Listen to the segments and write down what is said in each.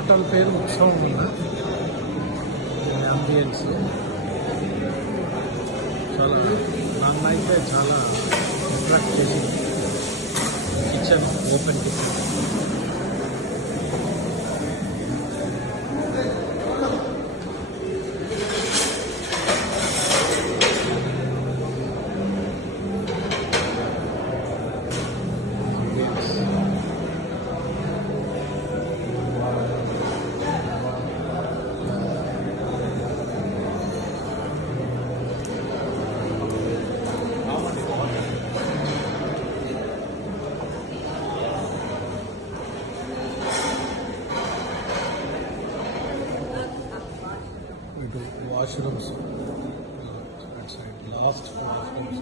Hotel పేరు ఉత్సవం ఉన్న అంబియన్స్ చాలా నన్నైతే చాలా అట్రాక్ట్ చేసింది. Kitchen open kitchen washrooms that side last washrooms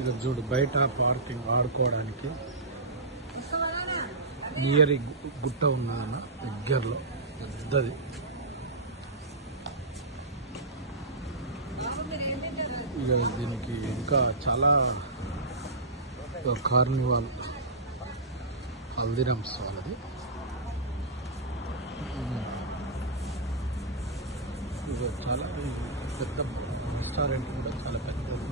ఇది చూడు బయట పార్కింగ్ ఆడుకోవడానికి నియర్ గుట్ట ఉన్నదన్న దగ్గరలో పెద్దది. ఇక దీనికి ఇంకా చాలా కార్నివాల్ హల్దీరామ్స్ వాళ్ళది. ఇది చాలా పెద్ద రెస్టారెంట్ కూడా చాలా పెద్దది.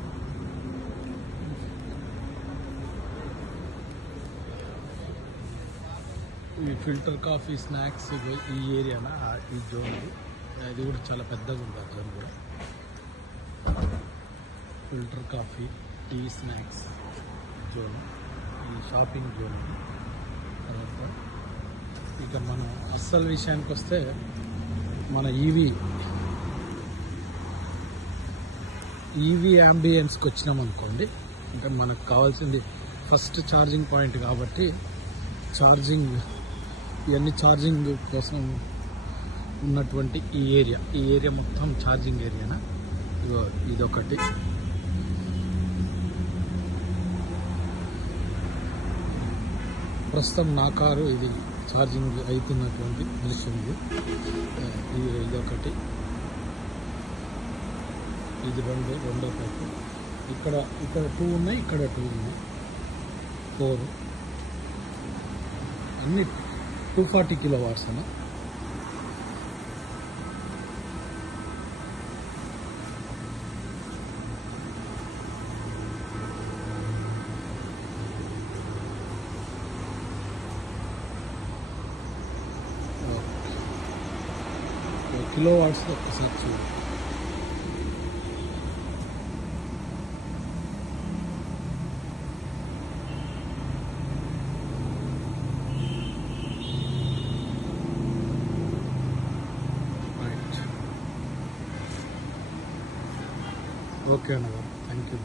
ఈ ఫిల్టర్ కాఫీ స్నాక్స్ ఈ ఏరియానా ఈ జోన్ ఇది కూడా చాలా పెద్దగా ఉంటుంది. జోన్ కూడా filter coffee tea snacks zone, ఈ షాపింగ్ జోన్. తర్వాత ఇక మనం అస్సలు విషయానికి వస్తే మన ఈవీ అంబియన్స్కి వచ్చినాం అనుకోండి. అంటే మనకు కావాల్సింది ఫస్ట్ ఛార్జింగ్ పాయింట్ కాబట్టి ఇవన్నీ ఛార్జింగ్ కోసం ఉన్నటువంటి ఈ ఏరియా మొత్తం ఛార్జింగ్ ఏరియానా. ఇదొకటి. ప్రస్తుతం నా కారు ఇది ఛార్జింగ్ అవుతున్నటువంటి దృశ్యం. ఇదొకటి, ఇది రెండో టైపు. ఇక్కడ 2 ఉన్నాయి, ఇక్కడ 2 ఉన్నాయి, 4 అన్ని 240 కిలోవాట్స్ అన్న. కిలోవాట్స్ ఒక్కసారి చూడు. ఓకే అన్నగారు, థ్యాంక్ యూ.